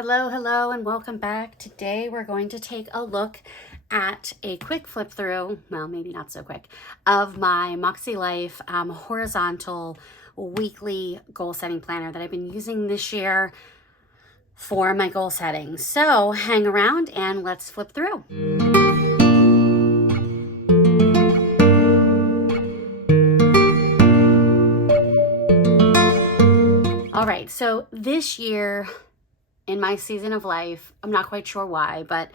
Hello, and welcome back. Today we're going to take a look at a quick flip through, well, maybe not so quick, of my MAKSELIFE horizontal weekly goal setting planner that I've been using this year for my goal setting. So hang around and let's flip through. All right, so this year in my season of life, I'm not quite sure why, but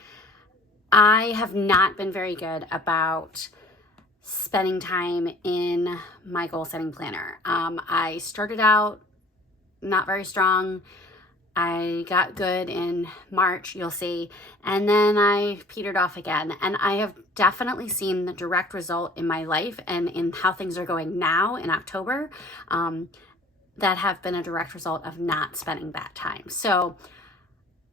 I have not been very good about spending time in my goal setting planner. I started out not very strong. I got good in March, you'll see, and then I petered off again. And I have definitely seen the direct result in my life and in how things are going now in October that have been a direct result of not spending that time. So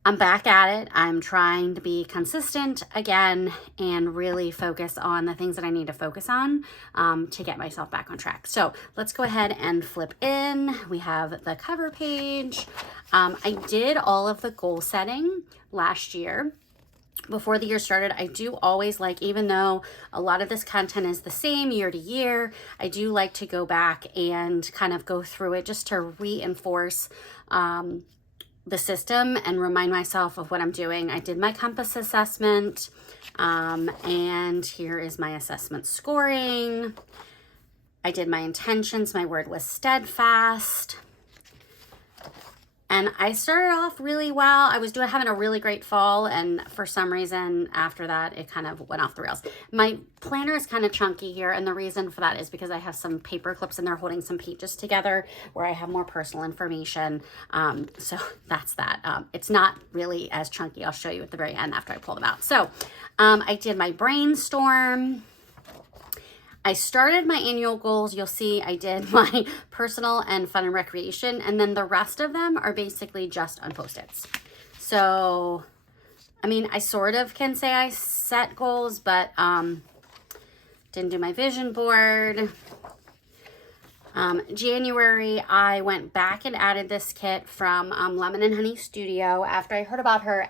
I'm back at it. I'm trying to be consistent again and really focus on the things that I need to focus on to get myself back on track. So let's go ahead and flip in. We have the cover page. I did all of the goal setting last year. Before the year started, I do always like, even though a lot of this content is the same year to year, I do like to go back and kind of go through it just to reinforce the system and remind myself of what I'm doing. I did my compass assessment, and here is my assessment scoring. I did my intentions. My word was steadfast. And I started off really well. I was having a really great fall, and for some reason after that, it kind of went off the rails. My planner is kind of chunky here, and the reason for that is because I have some paper clips in there holding some pages together where I have more personal information. So that's that. It's not really as chunky. I'll show you at the very end after I pull them out. So I did my brainstorm. I started my annual goals. You'll see I did my personal and fun and recreation, and then the rest of them are basically just on Post-its. So, I mean, I sort of can say I set goals, but didn't do my vision board. January, I went back and added this kit from Lemon and Honey Studio after I heard about her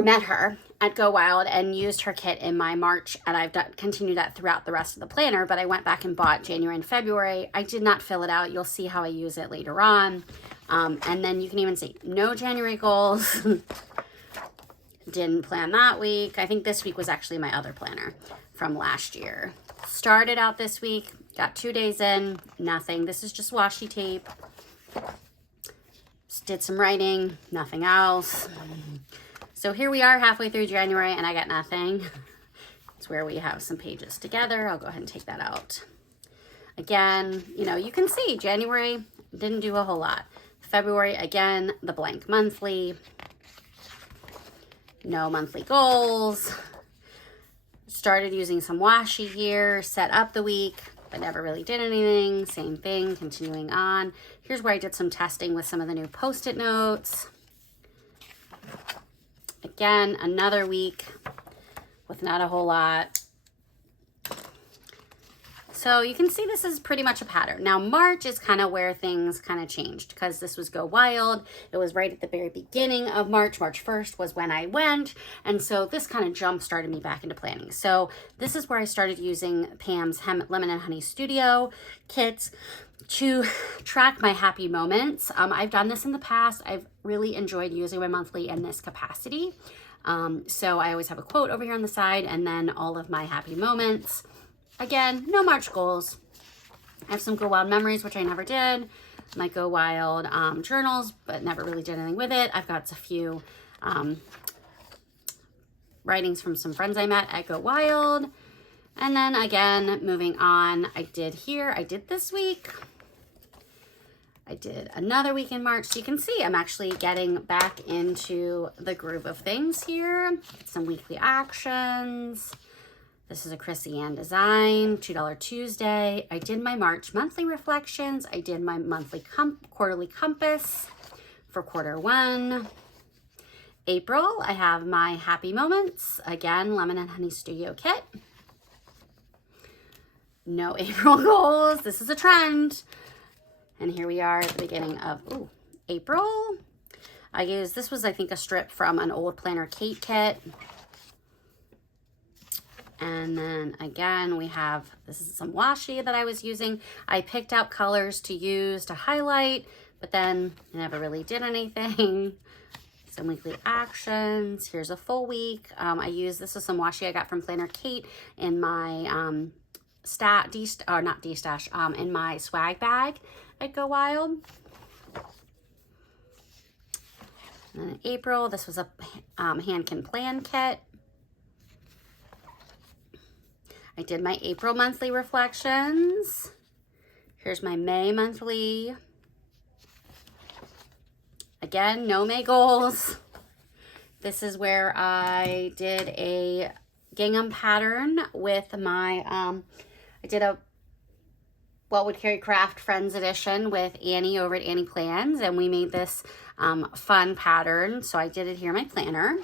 met her at Go Wild and used her kit in my March, and I've continued that throughout the rest of the planner, but I went back and bought January and February. I did not fill it out. You'll see how I use it later on. And then you can even see no January goals. Didn't plan that week. I think this week was actually my other planner from last year. Started out this week, got 2 days in, nothing. This is just washi tape. Just did some writing, nothing else. So here we are halfway through January and I got nothing. It's where we have some pages together. I'll go ahead and take that out. Again, you can see January didn't do a whole lot. February, again, the blank monthly. No monthly goals. Started using some washi here, set up the week, but never really did anything. Same thing, continuing on. Here's where I did some testing with some of the new Post-it notes. Again, another week with not a whole lot. So you can see this is pretty much a pattern. Now, March is kind of where things kind of changed because this was Go Wild. It was right at the very beginning of March. March 1st was when I went. And so this kind of jump started me back into planning. So this is where I started using Pam's Lemon and Honey Studio kits to track my happy moments. I've done this in the past. I've really enjoyed using my monthly in this capacity. So I always have a quote over here on the side and then all of my happy moments. Again, no March goals. I have some Go Wild memories, which I never did. My Go Wild journals, but never really did anything with it. I've got a few writings from some friends I met at Go Wild. And then again, moving on, I did this week. I did another week in March. So you can see I'm actually getting back into the groove of things here. Some weekly actions. This is a Chrissy Ann design, $2 Tuesday. I did my March monthly reflections. I did my monthly quarterly compass for quarter one. April, I have my happy moments. Again, Lemon and Honey Studio kit. No April goals. This is a trend. And here we are at the beginning of April. I used, this was I think a strip from an old Planner Kate kit. And then again, we have, this is some washi that I was using. I picked out colors to use to highlight, but then I never really did anything. Some weekly actions. Here's a full week. I used, this is some washi I got from Planner Kate in my in my swag bag at Go Wild. And then in April, this was a hand can plan kit. I did my April monthly reflections. Here's my May monthly. Again, no May goals. This is where I did a gingham pattern with my, I did a WhatWouldCarrieCraft Friends Edition with Annie over at Annie Plans, and we made this fun pattern. So I did it here in my planner.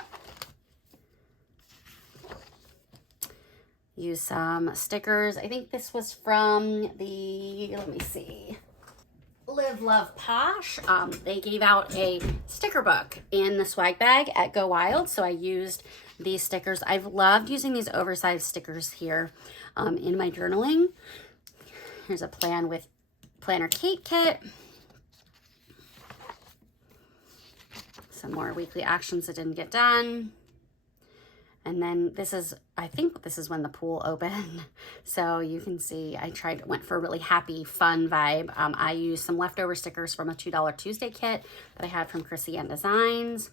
Use some stickers. I think this was from the, let me see, Live Love Posh. They gave out a sticker book in the swag bag at Go Wild, so I used these stickers. I've loved using these oversized stickers here in my journaling. Here's a plan with Planner Kate kit. Some more weekly actions that didn't get done. And then this is, I think this is when the pool opened. So you can see I went for a really happy, fun vibe. I used some leftover stickers from a $2 Tuesday kit that I had from Chrissy Ann Designs.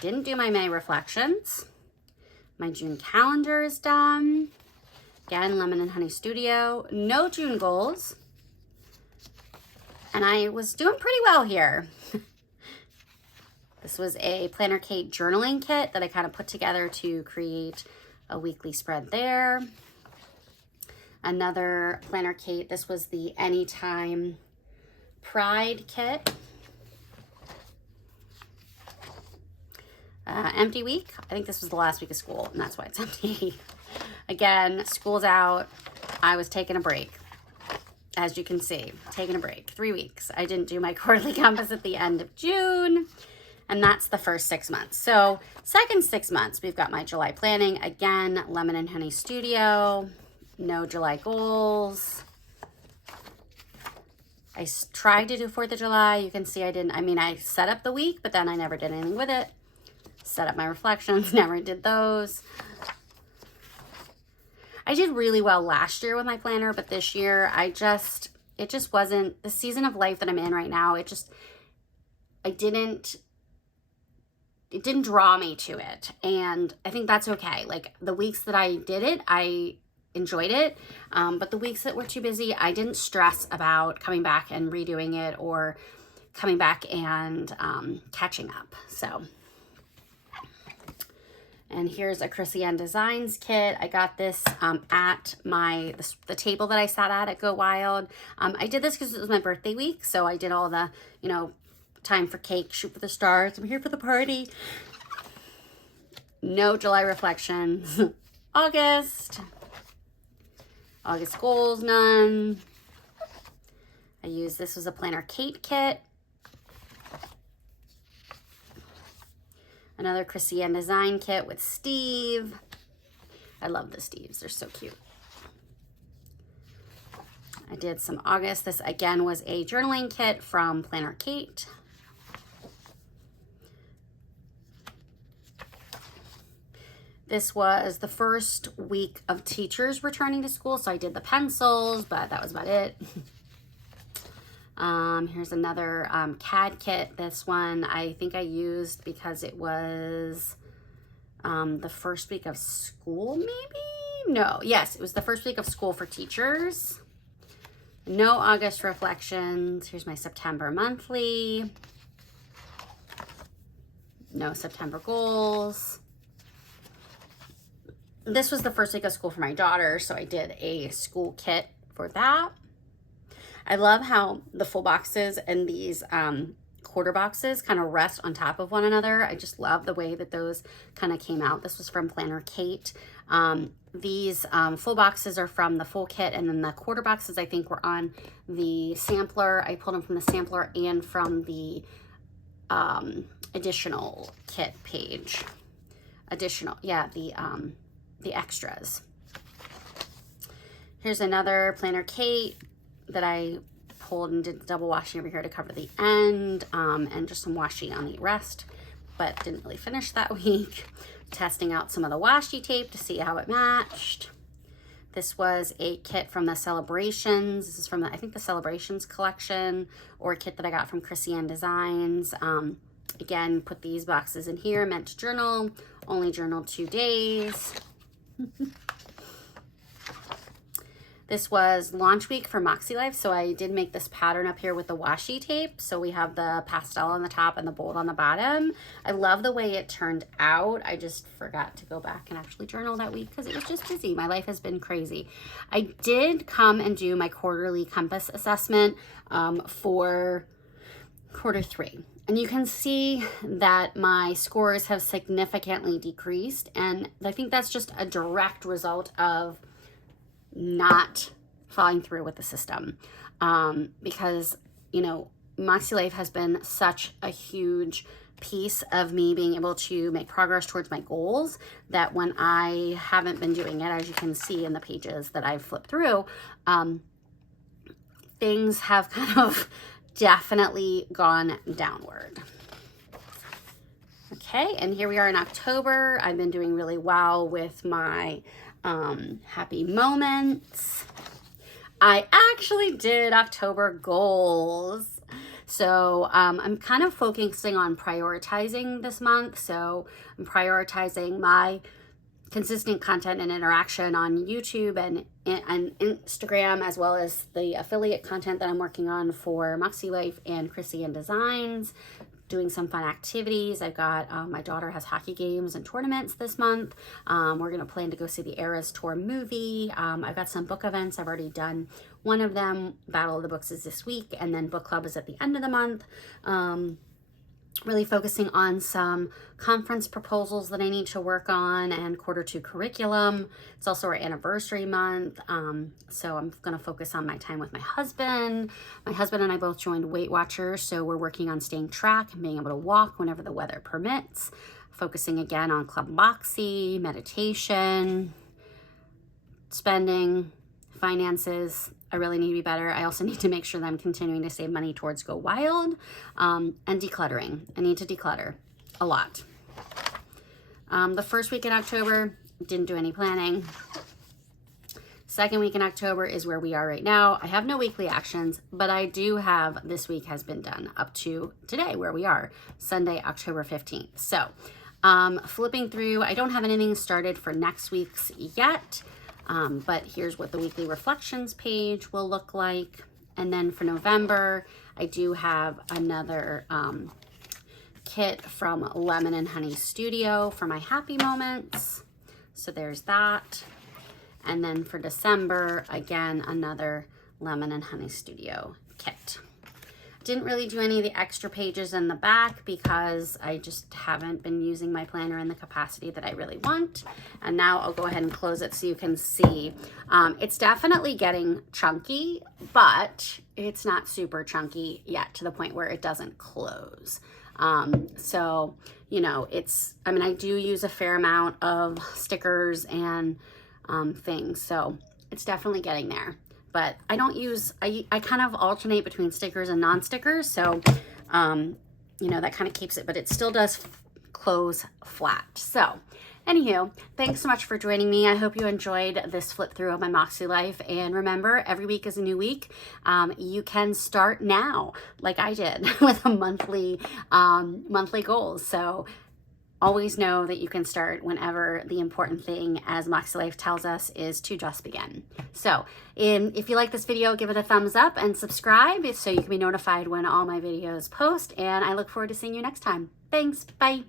Didn't do my May reflections. My June calendar is done. Again, Lemon and Honey Studio. No June goals. And I was doing pretty well here. This was a Planner Kate journaling kit that I kind of put together to create a weekly spread there. Another Planner Kate, this was the Anytime Pride kit. Empty week. I think this was the last week of school, and that's why it's empty. Again, school's out. I was taking a break. As you can see, taking a break. 3 weeks. I didn't do my quarterly compass at the end of June. And that's the first 6 months. So second 6 months, we've got my July planning. Again, Lemon and Honey Studio. No July goals. I tried to do 4th of July. You can see I didn't. I mean, I set up the week, but then I never did anything with it. Set up my reflections. Never did those. I did really well last year with my planner, but this year it just wasn't the season of life that I'm in right now. It didn't draw me to it. And I think that's okay. Like the weeks that I did it, I enjoyed it. But the weeks that were too busy, I didn't stress about coming back and redoing it or coming back and catching up. So, and here's a Chrissy Ann Designs kit. I got this at the table that I sat at Go Wild. I did this because it was my birthday week. So I did all the, time for cake, shoot for the stars. I'm here for the party. No July reflections. August goals, none. This was a Planner Kate kit. Another Chrissy Ann Design kit with Steve. I love the Steves, they're so cute. I did some August. This again was a journaling kit from Planner Kate. This was the first week of teachers returning to school, so I did the pencils, but that was about it. Here's another CAD kit. This one I think I used because it was the first week of school, maybe? No, yes, it was the first week of school for teachers. No August reflections. Here's my September monthly. No September goals. This was the first week of school for my daughter, so I did a school kit for that. I love how the full boxes and these quarter boxes kind of rest on top of one another. I just love the way that those kind of came out. This was from Planner Kate. These full boxes are from the full kit, and then the quarter boxes I think were on the sampler. I pulled them from the sampler and from the additional kit page. Yeah, the extras. Here's another planner kit that I pulled and did double washing over here to cover the end, and just some washi on the rest, but didn't really finish that week. Testing out some of the washi tape to see how it matched. This was a kit from the Celebrations. This is from the, I think, the Celebrations collection, or a kit that I got from Chrissy Designs. Again, put these boxes in here, meant to journal, only journal 2 days. This was launch week for MAKSELIFE, so I did make this pattern up here with the washi tape. So we have the pastel on the top and the bold on the bottom. I love the way it turned out. I just forgot to go back and actually journal that week because it was just busy. My life has been crazy. I did come and do my quarterly compass assessment for Q3. And you can see that my scores have significantly decreased. And I think that's just a direct result of not following through with the system, because, you know, MAKSELIFE has been such a huge piece of me being able to make progress towards my goals that when I haven't been doing it, as you can see in the pages that I've flipped through, things have kind of definitely gone downward. Okay, and here we are in October. I've been doing really well with my happy moments. I actually did October goals. So I'm kind of focusing on prioritizing this month. So I'm prioritizing my consistent content and interaction on YouTube and Instagram, as well as the affiliate content that I'm working on for MAKSELIFE and Chrissy Designs. Doing some fun activities. I've got, my daughter has hockey games and tournaments this month. We're gonna plan to go see the Eras Tour movie. I've got some book events. I've already done one of them. Battle of the Books is this week, and then book club is at the end of the month. Really focusing on some conference proposals that I need to work on and Q2 curriculum. It's also our anniversary month. So I'm gonna focus on my time with my husband. My husband and I both joined Weight Watchers, so we're working on staying track and being able to walk whenever the weather permits. Focusing again on Club Moxie, meditation, spending, finances. I really need to be better. I also need to make sure that I'm continuing to save money towards Go Wild, and decluttering. I need to declutter a lot. The first week in October, didn't do any planning. Second week in October is where we are right now. I have no weekly actions, but I do have, this week has been done up to today where we are, Sunday, October 15th. So flipping through, I don't have anything started for next week's yet. But here's what the weekly reflections page will look like. And then for November, I do have another kit from Lemon and Honey Studio for my happy moments. So there's that. And then for December, again, another Lemon and Honey Studio kit. Didn't really do any of the extra pages in the back because I just haven't been using my planner in the capacity that I really want. And now I'll go ahead and close it so you can see. It's definitely getting chunky, but it's not super chunky yet to the point where it doesn't close. So, you know, I mean, I do use a fair amount of stickers and things, so it's definitely getting there. But I don't use, I kind of alternate between stickers and non-stickers. So, you know, that kind of keeps it, but it still does close flat. So anywho, thanks so much for joining me. I hope you enjoyed this flip through of my MAKSELIFE. And remember, every week is a new week. You can start now, like I did, with a monthly goals. So always know that you can start whenever. The important thing, as MAKSELIFE tells us, is to just begin. So if you like this video, give it a thumbs up and subscribe so you can be notified when all my videos post. And I look forward to seeing you next time. Thanks. Bye.